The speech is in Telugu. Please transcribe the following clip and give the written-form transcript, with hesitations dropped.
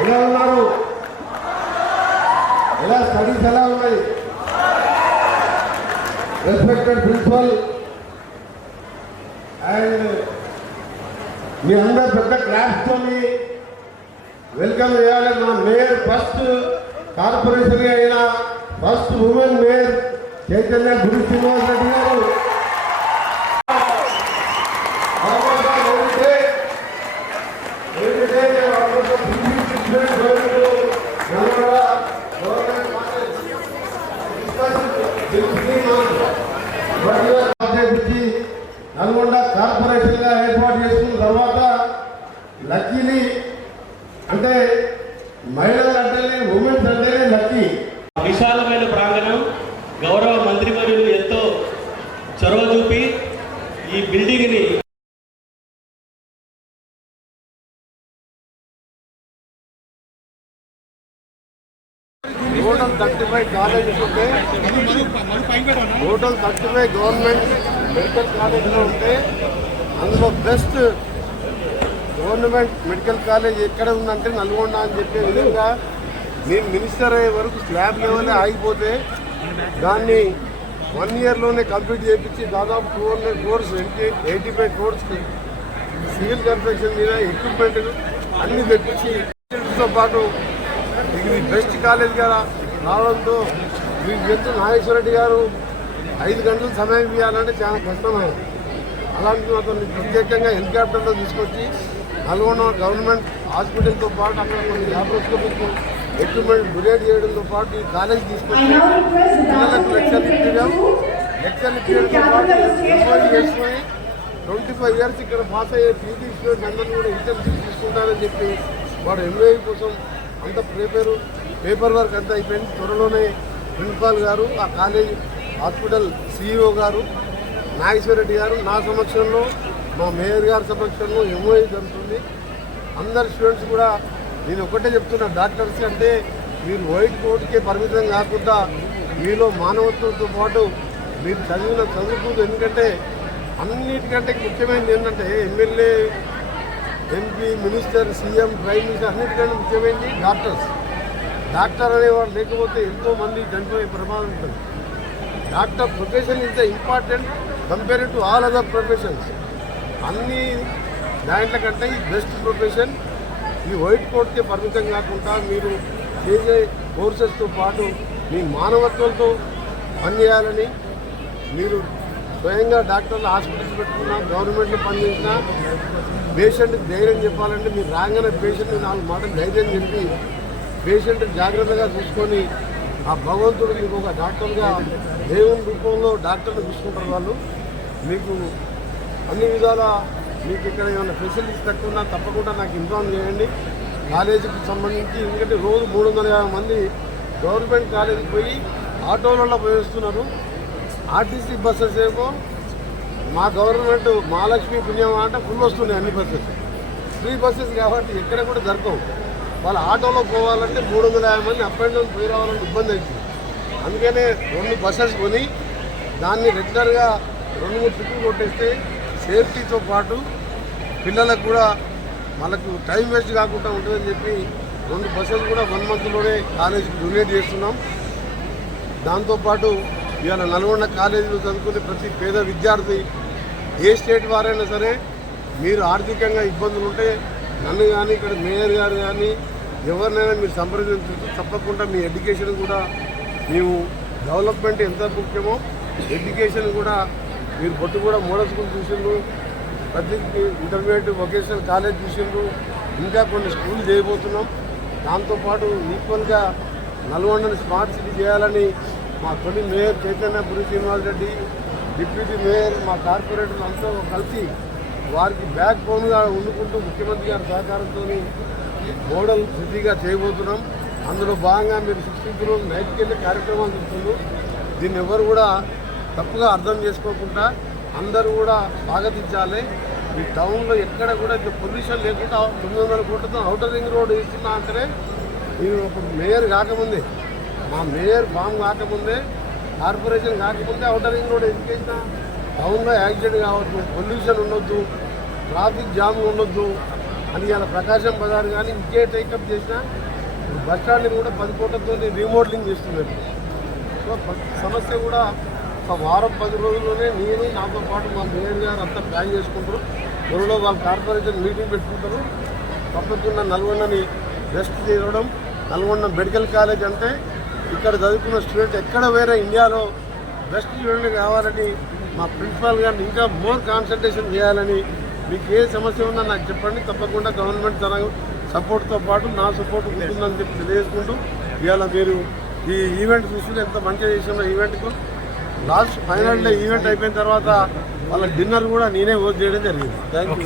ఎలా ఉన్నారు? ఎలా స్టడీస్ ఎలా ఉన్నాయి? రెస్పెక్టెడ్ ప్రిన్సిపల్ అండ్ మీ అందరు పెద్ద క్లాస్తో వెల్కమ్ చేయాలి. మా మేయర్ ఫస్ట్ కార్పొరేషన్ అయిన ఫస్ట్ ఉమెన్ మేయర్ చైతన్య గురు శ్రీనివాస్ రెడ్డి గారు నల్గొండ కార్పొరేషన్ గా ఏర్పాటు చేసుకున్న తర్వాత లక్కీని అంటే మహిళలు అంటేనే ఉమెన్స్ అంటేనే లక్కీ. విశాలమైన ప్రాంగణం, గౌరవ మంత్రివర్యులు ఎంతో చొరవ చూపి ఈ బిల్డింగ్ ని టోటల్ 35 కాలేజెస్ ఉంటే టోటల్ 35 గవర్నమెంట్ మెడికల్ కాలేజీలో ఉంటే అందులో బెస్ట్ గవర్నమెంట్ మెడికల్ కాలేజ్ ఎక్కడ ఉందంటే నల్గొండ అని చెప్పే విధంగా నేను మినిస్టర్ అయ్యే వరకు స్లాబ్ లెవెల్ ఆగిపోతే దాన్ని 1 ఇయర్లోనే కంప్లీట్ చేయించి దాదాపు 200 crores 85 crores సివిల్ కన్స్ట్రక్షన్ మీద ఎక్విప్మెంట్ అన్ని తెప్పించి తో పాటు ఇది బెస్ట్ కాలేజ్గా రావడంతో మీకు తెలుసు నాగేశ్వర రెడ్డి గారు 5 గంటలు సమయం ఇవ్వాలంటే చాలా కష్టమైంది. అలాంటి అతన్ని ప్రత్యేకంగా హెలికాప్టర్లో తీసుకొచ్చి నల్గొండ గవర్నమెంట్ హాస్పిటల్తో పాటు అక్కడ కొన్ని ల్యాప్రోస్కోపిక్ ఎక్విప్మెంట్ డొనేట్ చేయడంతో పాటు ఈ కాలేజ్ తీసుకొచ్చి పిల్లలకు లెక్చర్లు ఇప్పించడంతో పాటు ఎంఓఈ చేసుకొని 25 years ఇక్కడ పాస్ అయ్యే పీజీ స్టూడెంట్స్ అందరినీ కూడా ఇంటర్న్షిప్ తీసుకుంటారని చెప్పి వాడు ఎంఓఈ కోసం అంత పేపర్ వర్క్ అంతా అయిపోయింది. త్వరలోనే ప్రిన్సిపాల్ గారు, ఆ కాలేజ్ హాస్పిటల్ సిఇఓ గారు, నాగేశ్వర రెడ్డి గారు, నా సమక్షంలో, మా మేయర్ గారి సమక్షంలో ఎంఓఈ జరుగుతుంది. అందరు స్టూడెంట్స్ కూడా నేను ఒకటే చెప్తున్నా, డాక్టర్స్ అంటే మీరు వైట్ కోట్కే పరిమితం కాకుండా మీలో మానవత్వంతో పాటు మీరు చదివిన చదువుకు, ఎందుకంటే అన్నిటికంటే ముఖ్యమైనది ఏంటంటే MLA, MP, minister, CM, prime minister అన్నిటికంటే ముఖ్యమైనది డాక్టర్స్. డాక్టర్ అనేవాడు లేకపోతే ఎంతోమంది చనిపోయే ప్రమాదం ఉంటుంది. Doctor profession is the important compare to all other professions. అన్ని దాంట్ల కంటే ఈ బెస్ట్ ప్రొఫెషన్. ఈ వైట్ కోట్కే పరిమితం కాకుండా మీరు చేసే కోర్సెస్తో పాటు మీ మానవత్వంతో పనిచేయాలని, మీరు స్వయంగా డాక్టర్లు హాస్పిటల్స్ పెట్టుకున్నా, గవర్నమెంట్లో పనిచేసినా పేషెంట్కి ధైర్యం చెప్పాలంటే మీరు రాగానే పేషెంట్కి 4 మాటలు ధైర్యం చెప్పి పేషెంట్ జాగ్రత్తగా చూసుకొని ఆ భగవంతుడు మీకు ఒక డాక్టర్గా దేవుని రూపంలో డాక్టర్ని చూసుకుంటారు. వాళ్ళు మీకు అన్ని విధాల మీకు ఇక్కడ ఏమైనా ఫెసిలిటీస్ తక్కువ ఉన్నా తప్పకుండా నాకు ఇన్ఫార్మ్ చేయండి. కాలేజీకి సంబంధించి ఎందుకంటే రోజు 350 మంది గవర్నమెంట్ కాలేజీకి పోయి ఆటోలలో పోయేస్తున్నారు. ఆర్టీసీ బస్సెస్ ఏమో మా గవర్నమెంట్ మహాలక్ష్మి పుణ్యం అంటే ఫుల్ వస్తున్నాయి అన్ని బస్సెస్. ఫ్రీ బస్సెస్ కాబట్టి ఎక్కడ కూడా దొరకవు. వాళ్ళు ఆటోలో పోవాలంటే 350 మంది అప్ అండ్ డౌన్ పోయి రావాలంటే ఇబ్బంది అవుతుంది. అందుకనే 2 బస్సెస్ కొని దాన్ని రెగ్యులర్గా 2-3 ట్రిప్పులు కొట్టేస్తే సేఫ్టీతో పాటు పిల్లలకు కూడా మనకు టైం వేస్ట్ కాకుండా ఉంటుందని చెప్పి 2 బస్సెస్ కూడా 1 monthలోనే కాలేజీకి డొనేట్ చేస్తున్నాం. దాంతోపాటు ఇవాళ నల్గొండ కాలేజీలో చదువుకునే ప్రతి పేద విద్యార్థి ఏ స్టేట్ వారైనా సరే మీరు ఆర్థికంగా ఇబ్బందులు ఉంటే నన్ను కానీ ఇక్కడ మేయర్ గారు కానీ ఎవరినైనా మీరు సంప్రదించవచ్చు. తప్పకుండా మీ ఎడ్యుకేషన్ కూడా మేము డెవలప్మెంట్ ఎంత ముఖ్యమో ఎడ్యుకేషన్ కూడా మీరు పొట్టు కూడా మోడల్ స్కూల్ చూసిండ్రు, ప్రతి ఇంటర్మీడియట్ వొకేషనల్ కాలేజ్ చూసిండ్రు, ఇంకా కొన్ని స్కూల్ చేయబోతున్నాం. దాంతోపాటు ఈక్వల్గా నల్గొండని స్మార్ట్ సిటీ చేయాలని మా తొలి మేయర్ చైతన్య గురు శ్రీనివాస్ రెడ్డి, డిప్యూటీ మేయర్, మా కార్పొరేటర్లు అంతా కలిసి వారికి బ్యాక్ బోన్గా ఉండుకుంటూ ముఖ్యమంత్రి గారి సహకారంతో మోడల్ సిటీగా చేయబోతున్నాం. అందులో భాగంగా మీరు 16th రోజు నైట్కి వెళ్ళే కార్యక్రమాలు చూస్తున్నారు. దీన్ని ఎవరు కూడా తప్పుగా అర్థం చేసుకోకుండా అందరూ కూడా స్వాగతించాలి. ఈ టౌన్లో ఎక్కడ కూడా పొల్యూషన్ లేకుండా 900 కోట్లతో ఔటర్ రింగ్ రోడ్ ఇస్తున్నా అంటేనే నేను ఒక మేయర్ కాకముందే, మా మేయర్ ఫామ్ కాకముందే, కార్పొరేషన్ కాకముందే ఔటర్ రింగ్ రోడ్ ఎందుకైనా టౌన్లో యాక్సిడెంట్ కావద్దు, పొల్యూషన్ ఉండొద్దు, ట్రాఫిక్ జామ్ ఉండొద్దు, అని ఇలా ప్రకాశం బజార్ కానీ ఇంకే టేకప్ చేసినా బస్ స్టాండ్ని కూడా 10 కోట్లతో రీమోడలింగ్ చేస్తున్నారు. సో సమస్య కూడా ఒక వారం 10 రోజుల్లోనే నేను నాతో పాటు మా మేయర్ గారు అంతా ప్లాన్ చేసుకుంటారు. త్వరలో వాళ్ళ కార్పొరేషన్ మీటింగ్ పెట్టుకుంటారు. తప్పకుండా నల్గొండని బెస్ట్ చేయడం. నల్గొండ మెడికల్ కాలేజ్ అంటే ఇక్కడ చదువుకున్న స్టూడెంట్ ఎక్కడ వేరే ఇండియాలో బెస్ట్ స్టూడెంట్ కావాలని మా ప్రిన్సిపాల్ గారిని ఇంకా మోర్ కాన్సన్ట్రేషన్ చేయాలని, మీకు ఏ సమస్య ఉన్నా నాకు చెప్పండి. తప్పకుండా గవర్నమెంట్ తన సపోర్ట్తో పాటు నా సపోర్ట్ ఉంటుందని చెప్పి తెలియజేసుకుంటూ, ఇవాళ మీరు ఈ ఈవెంట్ చూస్తుంటే ఎంత మంచిగా చేసిన ఈవెంట్కు లాస్ట్ ఫైనల్ డే ఈవెంట్ అయిపోయిన తర్వాత వాళ్ళ డిన్నర్ కూడా నేనే హోస్ట్ చేయడం జరిగింది. Thank you.